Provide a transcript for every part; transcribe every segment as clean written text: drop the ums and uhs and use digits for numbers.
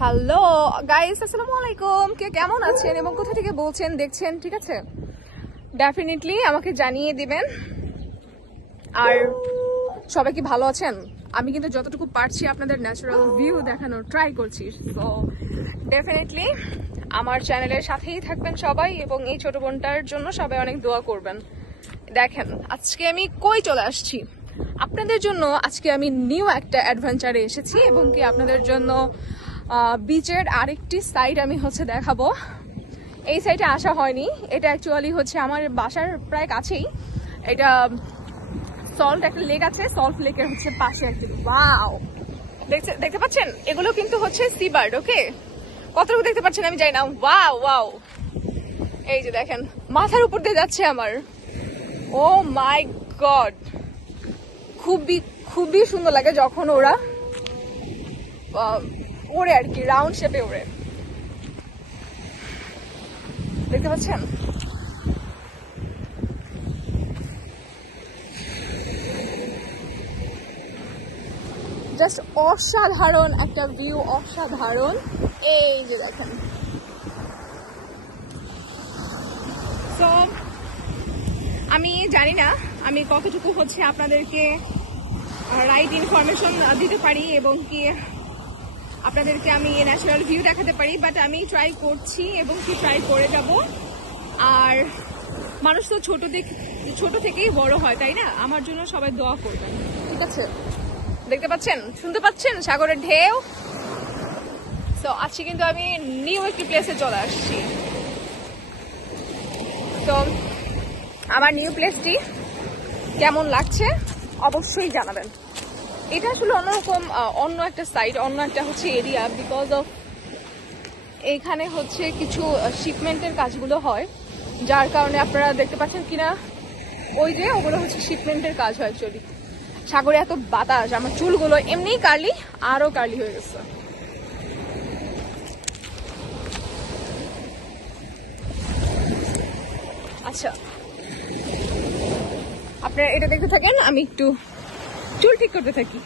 Hello guys, আসসালামু আলাইকুম। কে কেমন আছেন এবং কোথা থেকে বলছেন দেখছেন, ঠিক আছে? ডেফিনেটলি আমাকে জানিয়ে দিবেন। আর সবাই কি ভালো আছেন? আমি কিন্তু যতটুকু পারছি আপনাদের ন্যাচারাল ভিউ দেখানোর ট্রাই করছি। সো ডেফিনেটলি আমার চ্যানেলের সাথেই থাকবেন সবাই, এবং এই ছোট বোনটার জন্য সবাই অনেক দোয়া করবেন। দেখেন আজকে আমি কই চলে আসছি আপনাদের জন্য। আজকে আমি নিউ একটা অ্যাডভেঞ্চারে এসেছি, এবং কি আপনাদের জন্য বিচের আরেকটি সাইড আমি দেখাবো। এই সাইডে আসা হয়নি, এটা অ্যাকচুয়ালি আমার বাসার প্রায় কাছেই। এটা সল্ট একটা লেক আছে, সল্ট লেকের পাশে একদম। ওয়াও, দেখতে পাচ্ছেন? এগুলো কিন্তু সি বার্ড। ওকে, কতটুকু দেখতে পাচ্ছেন আমি জানি না। ওয়াও ওয়াও, এই যে দেখেন মাথার উপর দিয়ে যাচ্ছে আমার। ও মাই গড, খুবই খুবই সুন্দর লাগে যখন ওরা ওড়ে আর কি, রাউন্ড শেপে ওড়ে। দেখতে পাচ্ছেন? জাস্ট অসাধারণ একটা ভিউ, অসাধারণ। এই যে দেখেন। তো আমি জানি না আমি কতটুকু আপনাদেরকে রাইট ইনফরমেশন দিতে পারি, এবং কি আপনাদেরকে আমি ন্যাচারাল ভিউ দেখাতে পারি, বাট আমি ট্রাই করছি এবং কি ট্রাই করে যাব। আর মানুষ তো ছোট থেকেই বড় হয়, তাই না? আমার জন্য সবাই দোয়া করবেন, ঠিক আছে? দেখতে পাচ্ছেন, শুনতে পাচ্ছেন সাগরের ঢেউ। তো আজকে কিন্তু আমি নিউ একটি প্লেসে চলে আসছি। তো আমার নিউ প্লেসটি কেমন লাগছে অবশ্যই জানাবেন। এটা আসলে অন্যরকম, অন্য একটা সাইড, অন্য একটা এরিয়া, বিকজ অফ এইখানে কিছু শিপমেন্টের কাজগুলো হয়, যার কারণে আপনারা দেখতে পাচ্ছেন কিনা, ওই যে ওগুলো শিপমেন্টের কাজ হয়। অ্যাকচুয়ালি সাগরে এত বাতাস, আমার চুলগুলো এমনিই কার্লি, আরো কার্লি হয়ে গেছে। আচ্ছা, আপনারা এটা দেখতে থাকেন, আমি একটু চুল ঠিক করতে থাকি।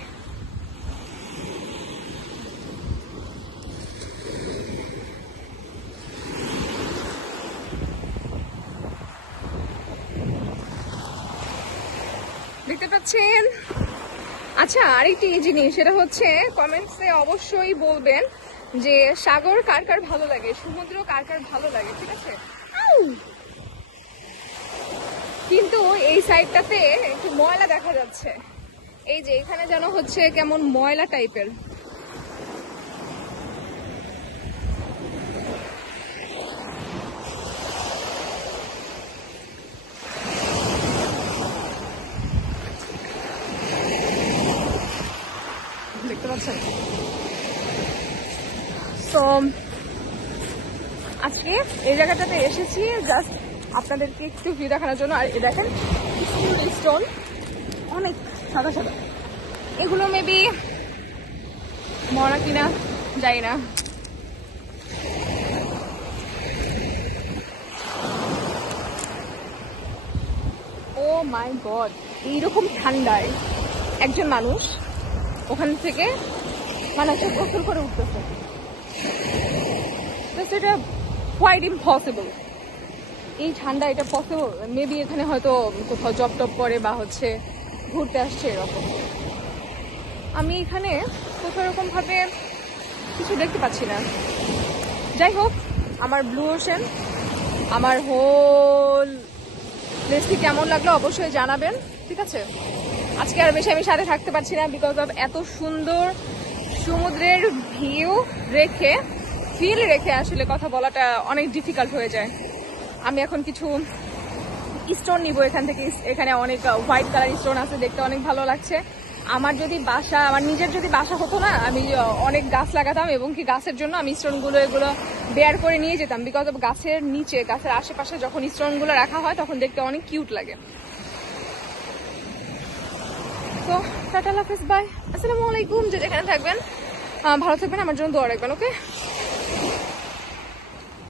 দেখতে পাচ্ছেন? আচ্ছা, আরেকটি জিনিস, সেটা কমেন্টসে অবশ্যই বলবেন যে সাগর কার কার ভালো লাগে, সমুদ্র কার কার ভালো লাগে, ঠিক আছে? কিন্তু এই সাইডটাতে একটু ময়লা দেখা যাচ্ছে। এই যে এখানে যেন কেমন ময়লা টাইপের। দেখতে পাচ্ছেন? তো আজকে এই জায়গাটাতে এসেছি জাস্ট আপনাদেরকে একটু ভিউ দেখানোর জন্য। আর দেখেন স্টোন, অনেক সাদা সাদা। এগুলো মেবি মরা কিনা যাই না। ও মাই গড, এইরকম ঠান্ডায় একজন মানুষ ওখান থেকে গোসল করে উঠতেছে, এটা কোয়াইট ইম্পসিবল। এই ঠান্ডা এটা পসিবল? মেবি এখানে হয়তো কোথাও জব টপ করে বা ঘুরতে আসছে এরকম। আমি এখানে কোথাও এরকম ভাবে কিছু দেখতে পাচ্ছি না। যাই হোক, আমার ব্লু ওশেন, আমার হোল প্লেসটি কেমন লাগলো অবশ্যই জানাবেন, ঠিক আছে? আজকে আর বেশি আমি সাথে থাকতে পারছি না, বিকজ অফ এত সুন্দর সমুদ্রের ভিউ রেখে, ফিল রেখে আসলে কথা বলাটা অনেক ডিফিকাল্ট হয়ে যায়। আমি এখন কিছু স্টোন নিব এখান থেকে। এখানে অনেক হোয়াইট কালার স্টোন আছে, দেখতে অনেক ভালো লাগছে। আমার নিজের যদি বাসা হতো না, আমি অনেক গাছ লাগাতাম, এবং কি গাছের জন্য আমি স্টোনগুলো এগুলো বেয়ার করে নিয়ে যেতাম, বিকজ অফ গাছের নিচে, গাছের আশেপাশে যখন স্টোনগুলো রাখা হয় তখন দেখতে অনেক কিউট লাগে। তো টাটা, হাফেজ, বাই, আসসালামু আলাইকুম। যে যেখানে থাকবেন ভালো থাকবেন, আমার জন্য দোয়া রাখবেন। ওকে।